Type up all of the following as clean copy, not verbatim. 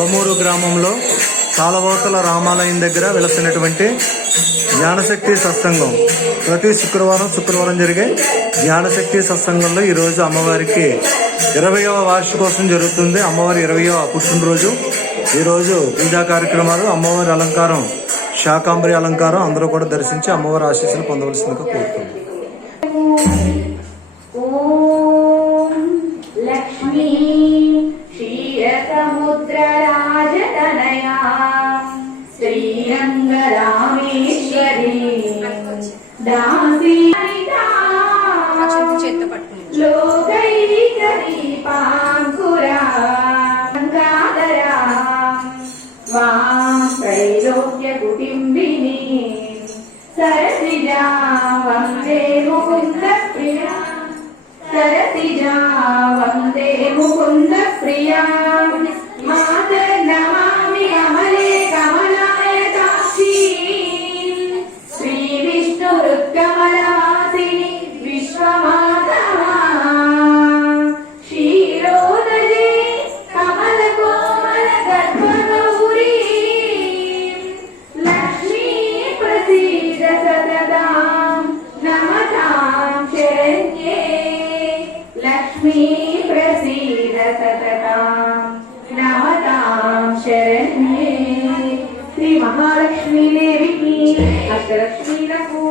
అలమూరు గ్రామంలో కాలవోతల రామాలయం దగ్గర వెలసినటువంటి జ్ఞానశక్తి సత్సంగం. ప్రతి శుక్రవారం జరిగే జ్ఞానశక్తి సత్సంగంలో ఈరోజు అమ్మవారికి 20వ వార్షికోత్సవం జరుగుతుంది. అమ్మవారి 20వ పుట్టినరోజు. ఈరోజు పూజా కార్యక్రమాలు, అమ్మవారి అలంకారం, శాకాంబరి అలంకారం అందరూ కూడా దర్శించి అమ్మవారి ఆశీస్సులు పొందవలసిందిగా కోరుతుంది. त्रैलोक्यकुटिम्बिनी सरसिजा वन्दे मुकुन्दप्रिया, सरसिजा वन्दे मुकुन्दप्रिया। मातर्नमामि अमले कमलायताक्षी, श्रीविष्णुहृत्कमलवासिनि विश्वमाता। क्षीरोदये कमलकोमलगर्भगौरी, लक्ष्मी प्रसीद सततां नमतां शरण्ये। लक्ष्मी प्रसीद सततां नमतां शरण्ये। श्री महालक्ष्मी देवी की अष्टलक्ष्मीలకు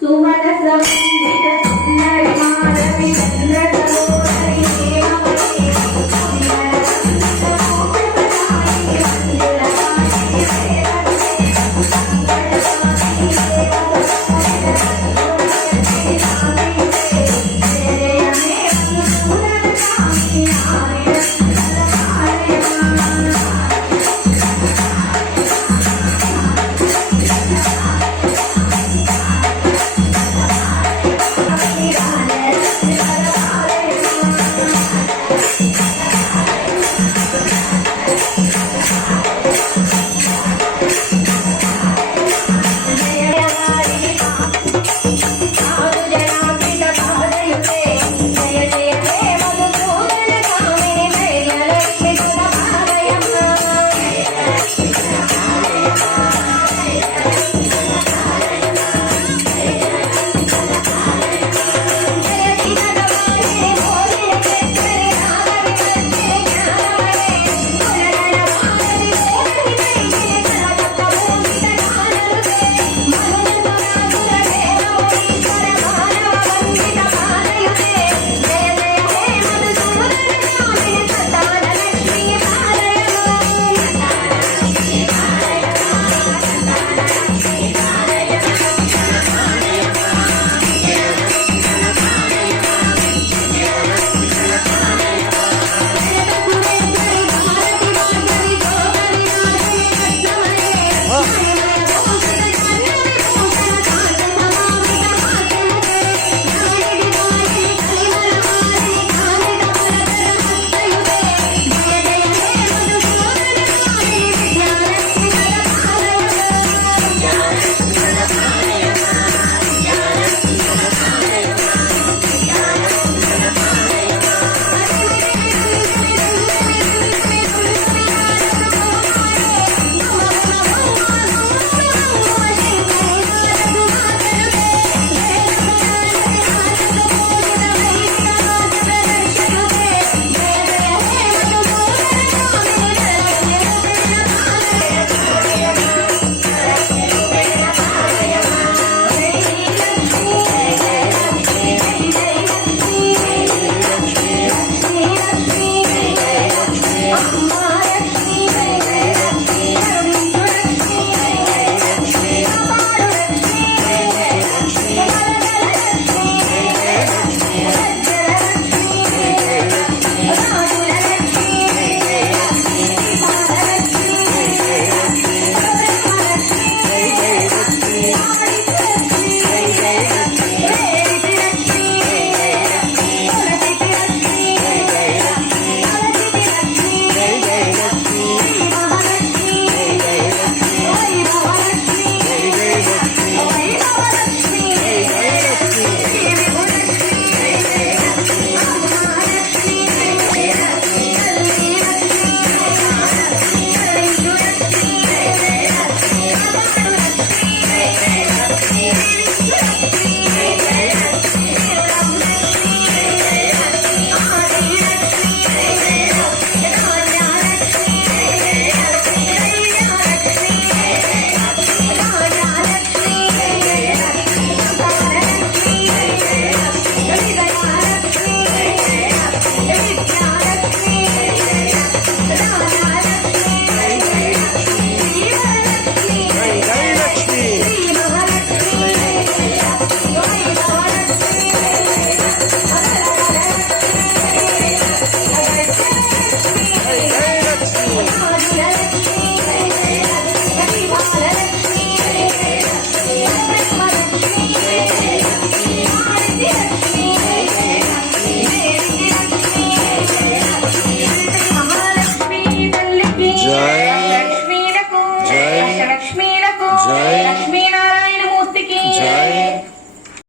सुमनसमन्वित सुन्दरि माधवी चन्द्रसरोदरि జై